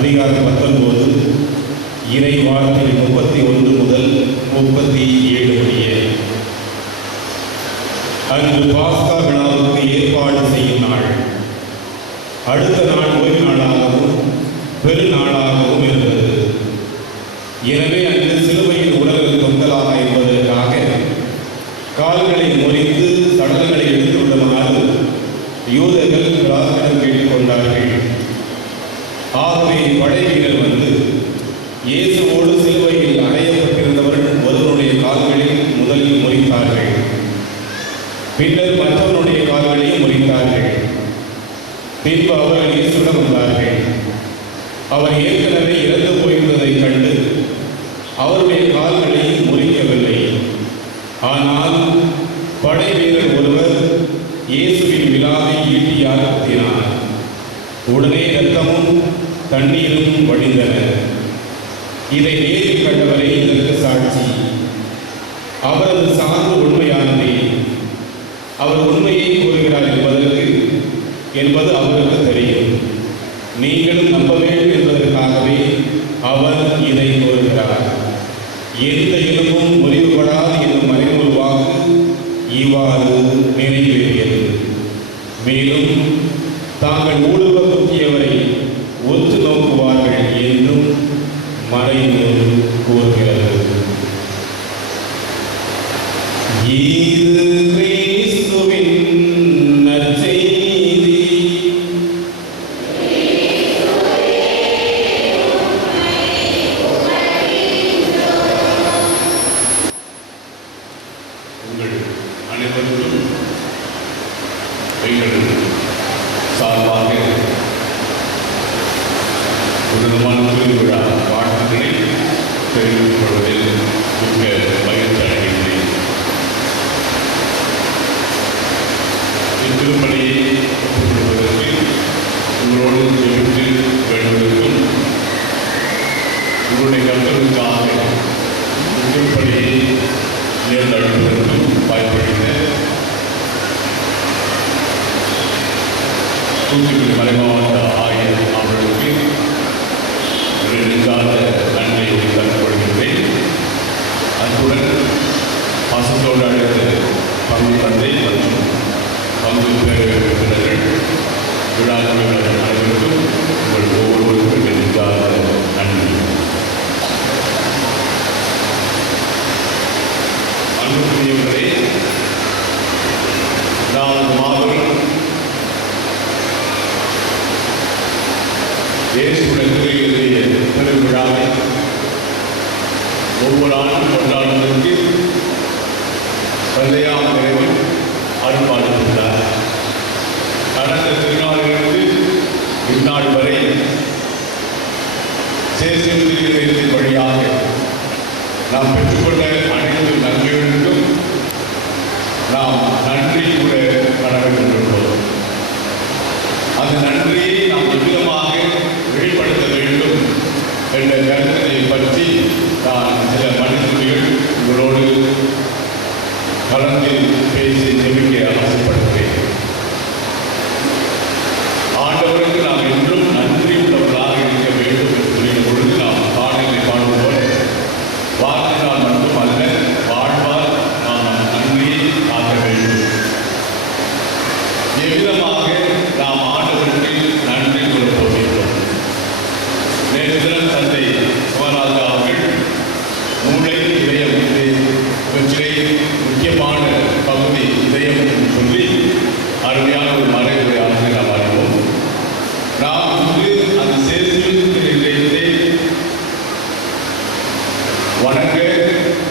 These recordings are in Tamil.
அதிகாரம் 19 இறை வார்த்தை 31 முதல் 37 முடிய. அன்று பாஸ்கா விழாவுக்கு ஏற்பாடு செய்யும் நாள். அடுத்த நாள் ஓய்வு நாளாகவும் பெருநாளாகவும் இருந்தது. எனவே அன்று சிலுவையில் உடல்கள் தொங்கலாக என்பதற்காக கால்களை முறித்து சடலங்களை எடுத்து விடுமாறு யூதர்கள் பிரார்த்தனை கேட்டுக்கொண்டார்கள். ஆகவே படை வீரர் வந்து இயேசுவோடு சிலுவையில் அறையப்பட்டிருந்தவர்கள் ஒருவருடைய கால்களில் முதலில் முறித்தார்கள். பின்னர் மற்றவருடைய கால்களையும் முறித்தார்கள். பின்பு அவர்கள் இயேசுவிடம் வந்தார்கள். அவர் ஏற்கனவே இறந்து போயிருந்ததைக் கண்டு அவருடைய கால்களையும் முறிக்கவில்லை. ஆனால் படை வீரர் ஒருவர் இயேசுவின் விழாவை ஈட்டியால் குத்தினார். உடனே இரத்தமும் தண்ணீரும் வடிந்தன. இதை நேரில் கண்டவரே இதற்கு சாட்சி. அவரது சான்று உண்மையானதே. அவர் உண்மையை கூறுகிறார் என்பது அவருக்கு தெரியும். நீங்களும் நம்ப வேண்டும் என்பதற்காகவே அவர் இதை கூறுகிறார். எந்த எலும்பும் முறிவுபடாது என்னும் மறைநூல் வாக்கு இவ்வாறு நிறைவேறியது. மேலும் தாங்கள் ஊடுருவ குத்தியவரை ஒத்து நோக்குவார்கள் என்றும் மறைநூல் கூறுகிறது. இது கிறிஸ்துவின் நற்செய்தி. உங்கள் அனைவருக்கும் எங்கள் சார்பாக உன்னதமான திருவிழா வாழ்த்துக்களை தெரிவித்துக் கொள்வதில் மிக்க மகிழ்ச்சி அடைகின்றேன். இத்திருப்பலியை ஒப்புக்கொள்வதற்கு உங்களோடு ஜெபித்து வேண்டுவதற்கும் உங்களுடைய கருத்துக்காக இத்திருப்பலியை நேர்ந்தழுவதற்கும் வாய்ப்பளித்த தூத்துக்குடி மறைமாவட்ட ஆயர் அவர்களுக்கு நெஞ்சார்ந்த நன்றியை கற்றுக்கொள்கின்றேன். அத்துடன் பாசத்தோடு அழைத்த பங்கு தந்தை மற்றும் பங்கு பேரர்கள் விழாக்கள் அனைவருக்கும் உங்கள் ஒவ்வொருவருக்கும் நெஞ்சார்ந்த நன்றி. அன்புக்குரியவர்களே, நான் மாபெரும் இயேசுவின் திருவிழாவை ஒவ்வொரு ஆண்டும் கொண்டாடுவதற்கு தந்தையாம் இறைவன் அருள்பாலித்துள்ளார். கடந்த திருநாளிலிருந்து இந்நாள் வரை சேசின் வழியாக நாம் பெற்றுக்கொண்ட அனைத்து நன்மைகளுக்கும் நாம் நன்றி கூட கடமைப்பட்டுள்ளோம். அந்த நன்றியை நாம் எவ்விதமாக வெளிப்படுத்த வேண்டும் என்ற கருத்தை பற்றி நான் சில மனிதர்கள் உங்களோடு கலந்து பேசி ஜெபிக்க ஆசைப்படுகிறேன். ஆண்டவருக்கு நாம் என்றும் நன்றி உள்ளவர்களாக இருக்க வேண்டும் என்று சொல்லும் பொழுது நாம் பாடலை பாடுவோம். வார்த்தையால் மட்டுமல்ல, வாழ்வால் நாம் நன்றியை ஆக்க வேண்டும். எவ்விதமாக நாம் ஆண்டவருக்கு நன்றி கூற போகிறோம். நேற்று தந்தை சிவராஜா அவர்கள் மூளை இதயம் இவற்றிலே முக்கியமான பகுதி இதயம் என்று சொல்லி அருமையான ஒரு மறைவுரை ஆசிரியர் நாம் அறிவோம். நாம் வந்து அந்த சேசியின் இதயத்தை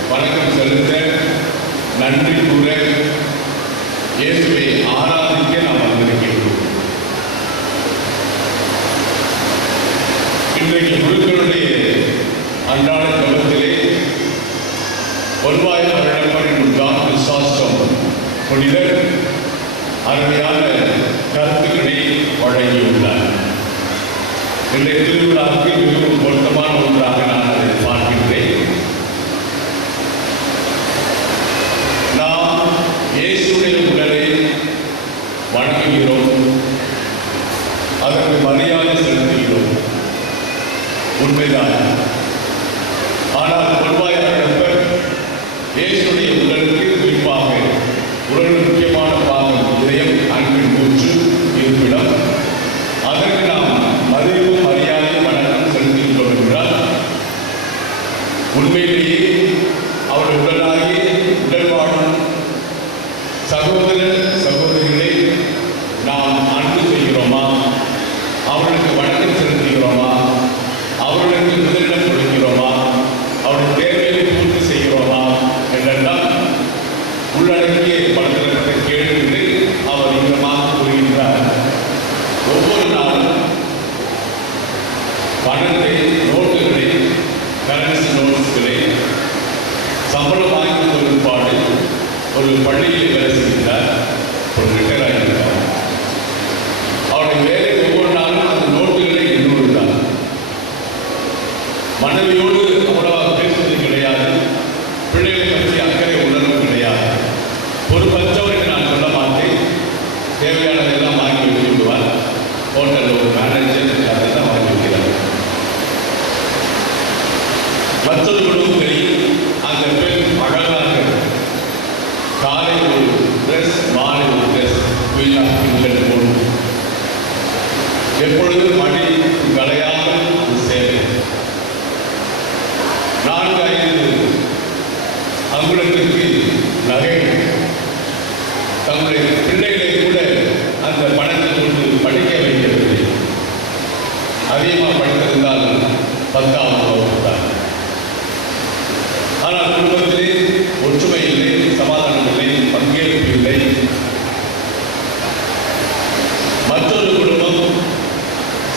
வணக்கம் செலுத்த, நன்றி கூற, இயேசுவை ஆராதிக்க நாம் வந்திருக்கின்றோம். இன்றைக்கு குருக்களுடைய அன்றாட ஜபத்திலே பொன்வாய் வருடப்படும் தான் விசுவாசம் புனிதர் அருமையான கருத்துக்களை வழங்கியுள்ளார். இன்றைய திருவிழாவுக்கு மிகவும் பொருத்தமான ஒன்றாக நான் அதை பார்க்கின்றேன். நாம் இயேசுடைய உடலை வணங்குகிறோம், அதற்கு மரியாதை செலுத்துகிறோம். உண்மைதான். ஆனால் கொள்வாயாளர் இயேசுடைய உடலுக்கு குறிப்பாக உடலின் முக்கியமான பாகம் இதயம், அன்பின் மூச்சு, இருப்பிடம். அதற்கு நாம் மதிப்பும் மரியாதையும் வணக்கம் செலுத்துகின்றோம் என்றால் உண்மையிலேயே அவருடைய உடலாகி உடல் வாழும் சகோதர சகோதரிகளை நாம் அன்பு செய்கிறோமா? அவர்களுக்கு வணக்கம் செலுத்துகிறோமா? அவர்களுக்கு முதலிடம் கொடுக்கிறோமா? அவருடைய தேவையை பூர்த்தி செய்கிறோமா என்றெல்லாம் உள்ளடக்கிய பலதரப்பட்ட கேள்விகளை அவர் இங்கமாக கூறுகின்றார். ஒவ்வொரு நாளும் பணத்தை, நோட்டுகளை, கரன்சி நோட்ஸ்களை சம்பளம் வாங்கி ஒருபாடு ஒரு பள்ளியில் வேலை செய்கிறார். ஒரு ரிட்டையர் ஆகியிருக்கார். அவருடைய வேலை ஒவ்வொரு நாளும் அந்த நோட்டுகளை எண்ணுவதுதான். மனைவியோடு அவ்வளவாக பேசுவது கிடையாது. பிள்ளைகளை பற்றி அக்கறை உணர்வு கிடையாது. பொறுப்பற்றவர் என்று நான் சொல்ல மாட்டேன். தேவையானதெல்லாம் வாங்கி வச்சுவிடுவார். ஹோட்டலில் ஒரு மேனேஜர் அதெல்லாம் வாங்கி வைக்கிறார். மற்றொரு குடும்பங்களில் அந்த பெண் அழகாக காலை ஒரு ட்ரெஸ், மாலை ஒரு ட்ரெஸ், பெண்கள் போடும். எப்பொழுதும் மணி கலையாமல் சேவை. 4-5 அங்குலத்திற்கு நகை. தங்களுடைய பிள்ளைகளை கூட அந்த பணத்தை கொண்டு படிக்க வைக்கிறது. அதிகமாக படித்திருந்தால் 10ஆம் வகுப்பு தான். ஆனால் குடும்பத்திலே ஒற்றுமை இல்லை, சமாதானம் இல்லை, பங்கேற்பு இல்லை. மற்றொரு குடும்பம்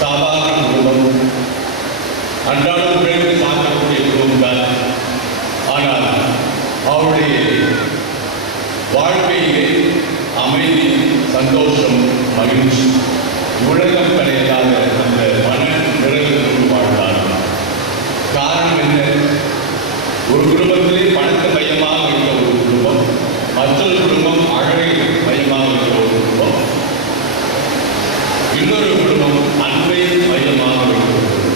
சாதாரண குடும்பம், அன்றாடம் பிள்ளைகளை பார்க்கக்கூடிய குடும்பம் தான். ஆனால் அவருடைய வாழ்க்கையிலே அமைதி, சந்தோஷம், மகிழ்ச்சி, உலகம் கிடையாத அந்த மன நிறைவு வாழ்ந்தார். காரணம் என்ன? ஒரு குடும்பத்திலே பணத்தை மையமாக இருக்க ஒரு குடும்பம், மற்றொரு குடும்பம் அழகை மையமாக இருக்க ஒரு குடும்பம், இன்னொரு குடும்பம் அன்பை மையமாக இருக்கிறது.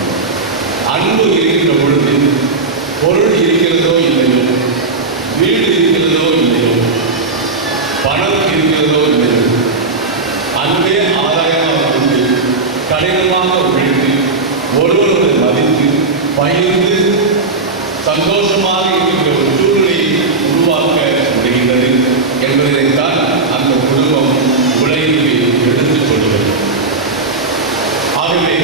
அன்பு இருக்கிற பொழுது பொருள் இருக்கிறதோ இல்லையோ, வீடு இருக்கிறதோ இல்லையோ, பணம் இருக்கிறதோ இல்லையோ, அன்பே ஆதாயமாக கொண்டு கடினமாக உழைத்து ஒருவரை மதித்து பகிர்ந்து சந்தோஷமாக இருக்கிற ஒரு சூழ்நிலையை உருவாக்க முடிகின்றது என்பதைத்தான் அந்த குடும்பம் உலகிற்கு எடுத்துச் சொல்கிறது. ஆகவே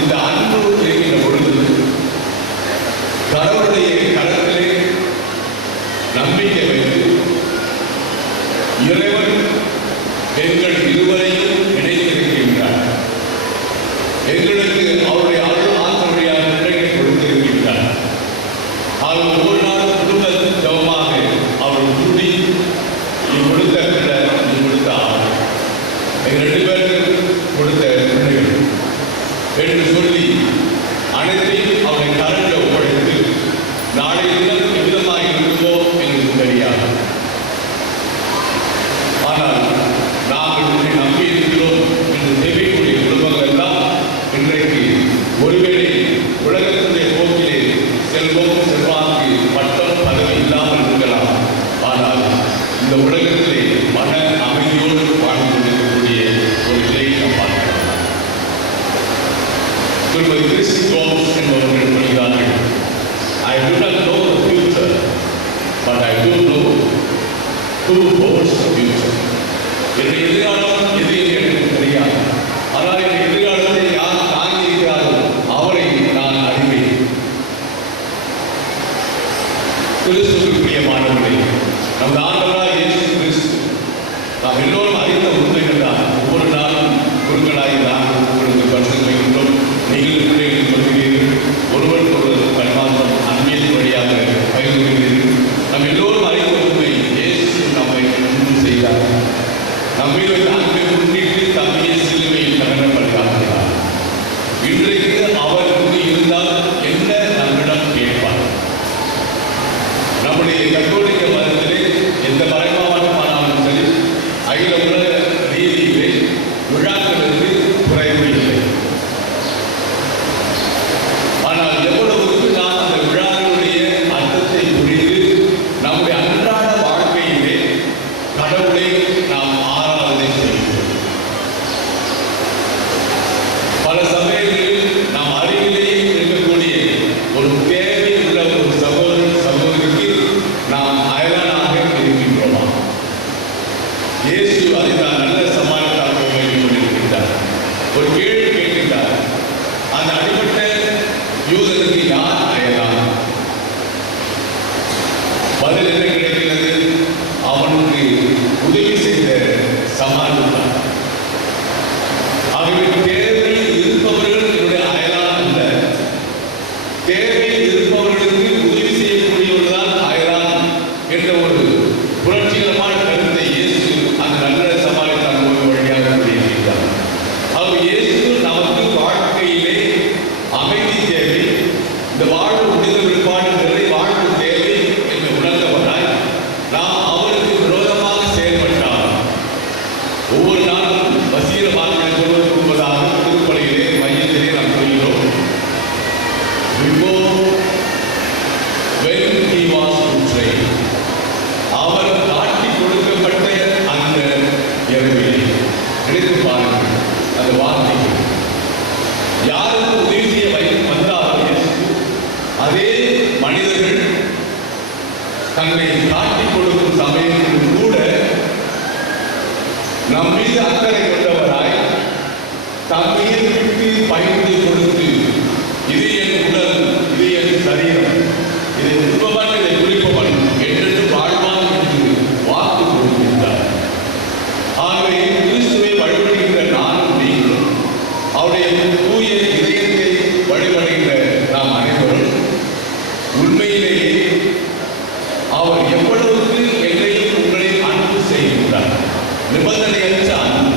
இந்த அன்பு இருக்கின்ற பொழுது கடவுளுடைய கரத்திலே நம்பிக்கை வைத்து இறைவன் எங்கள் இருவரையும் இணைத்திருக்கின்றார். எங்களுக்கு அவருடைய அருள் ஆசிரியர் பிள்ளைகளை கொடுத்திருக்கின்றார். அவர் ஒரு நாள் குடும்ப ஜபமாக அவர் கூடி நீ கொடுத்த பிள்ளை, நீ கொடுத்த ஆள், எங்கள் 2 பேருக்கு கொடுத்த பிள்ளைகள் என்று சொல்லி அனைத்தையும் அவரை கரண்ட ஒப்படைத்து நாளை தினம் எவ்விதமாக இருக்குமோ என்று தெரியாது. ஆனால் நாங்கள் உன்னை நம்பி இருக்கிறோம் என்று தேவைக்கூடிய குடும்பங்கள் எல்லாம் இன்றைக்கு ஒருவேளை உலகத்துடைய போக்கிலே செல்வம், செல்வாக்கு, பட்டம், பதவி இல்லாமல் இருக்கலாம். ஆனால் இந்த உலகத்திலே மன அமைதியோடு வாழ்ந்து கொண்டிருக்கக்கூடிய ஒரு நிலையை நாம் பார்க்கலாம். திருமதி கிறிஸ்டி ஜோன்ஸ் என்பவர்கள் சொல்கிறார்கள், I do not know the future, but I do know who holds the future. என்னுடைய எதிர்காலம் எது என்று எனக்கு தெரியாது. ஆனால் என் எதிர்காலத்தை யார் தாங்கி இருக்கிறாரோ அவரை நான் அறிவேன். கிறிஸ்துவுக்கு பிரியமானவர்களே, நமது ஆண்டவராகிய இயேசு கிறிஸ்து நாம் எல்லோரும் அறிந்த உண்மைகள் தான். ஒவ்வொரு நாளும் குருக்களாகி நான் உங்களுக்கு பரிசுகின்றோம். நீங்கள் பிள்ளைகள் சொல்கிறீர்கள், ஒருவருக்கு ஒருவர் பரிமாற்றம் அன்பின் வழியாக பகிர்கிறீர்கள். நம் எல்லோரும் அறிந்த உண்மை, இயேசு நம்மை அன்பு செய்தார். நம்மை அன்பை முன்னே அந்த அடிப்பட்ட யூதனுக்கு யார் அயலான்? பதில் என்ன கிடைக்கிறது? அவனுக்கு உதவி செய்த சமாளித்தான். ஆகவே தேவையில் இருப்பவர்கள் என்னுடைய அயலான் அல்ல, தேவையில் இருப்பவர்களுக்கு உதவி செய்யக்கூடியவர்கள்தான் அயலான் என்ற ஒரு புரட்சிகரமான கருத்தை இயேசு அந்த நல்ல சமாளித்தான் வழியாக கூறியிருக்கிறார். ஆகவே இயேசு நமக்கு வாழ்க்கையிலே அமைதி தேவை, இந்த வாழ்வு முடிந்த பிற்பாடு நிறை வாழ்வு தேவை என்று உணர்ந்தவராய் நாம் அவருக்கு விரோதமாக செயல்பட்டால் ஒவ்வொரு நாளும் வசீர வார்த்தை சொல்வதற்கு முன்பதாக திருப்பலியிலே மையத்திலே நாம் சொல்கிறோம். When he was betrayed, அவர் காட்டி கொடுக்கப்பட்ட அந்த இரவிலே நினைத்து பாருங்கள். அந்த வார்த்தை யாருக்கு உதவி செய்ய வந்தாலும் அதே மனிதர்கள் தன்னை காட்டி கொடுக்கும் சமயத்தில் கூட நம் மீது அக்கறை கொண்டவராய் தம்மையை விட்டு பகிர்ந்து கொடுத்து, இது என் உடல், இது என் சரீரம், இதை உண்பவன், இதை குறிப்பவன் என்று வாழ்வான் என்று வாக்கு கொடுக்கின்றார். ஆகவே கிறிஸ்துவை வழிபடுகின்ற நானும் நீங்களும் அவருடைய தூய இதயத்தை வழிபடுகின்ற நாம் அனைவரும் உண்மையிலேயே அவர் எவ்வளவுக்கு என்னையும் உங்களை அன்பு செய்கின்றார். நிபந்தனையற்ற அன்பு.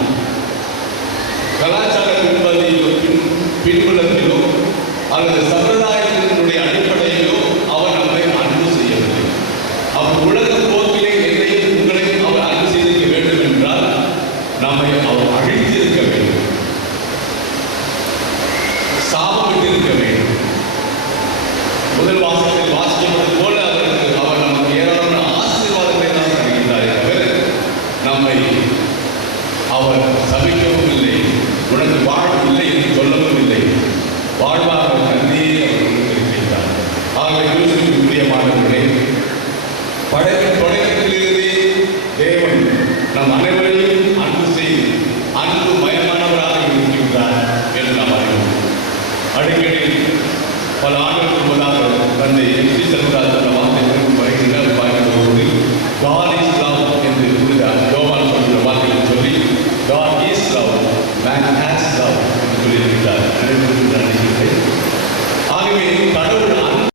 கலாச்சார பின்புலத்திலோ அல்லது சம்பிரதாயத்தினுடைய அடிப்படையிலோ அவர் நம்மை அன்பு செய்யவில்லை. அவர் உலக போக்கிலே என்னையும் உங்களையும் அவர் அன்பு செய்திருக்க வேண்டும் என்றால் நம்மை அவர் அழித்திருக்க வேண்டும், சாபமிட்டிருக்க வேண்டும். முதல் வாசகத்தில் வாசிக்கப்பட்டது போல அவர் நமக்கு ஏராளமான ஆசீர்வாதங்களை தான் தருகின்றாரே தவிர நம்மை அவர் சபிக்கவும் இல்லை, உனக்கு வாழ்வு இல்லை என்று சொல்லவும் இல்லை. வாழ்வாக நன்றியை அவர் கொடுத்திருக்கின்றார். ஆகவே கிறிஸ்துவுக்கு பிரியமானவர்களே, படைப்பின் தொடக்கத்திலிருந்தே தேவன் நம் அனைவரையும் அன்பு செய்து அன்பு மயமானவராக இருக்கின்றார் என்று நாம் அறிவோம். அடிக்கடி பல ஆண்டுகளுக்கு முன்னதாக தந்தை எம்.சி. செல்வராஜ்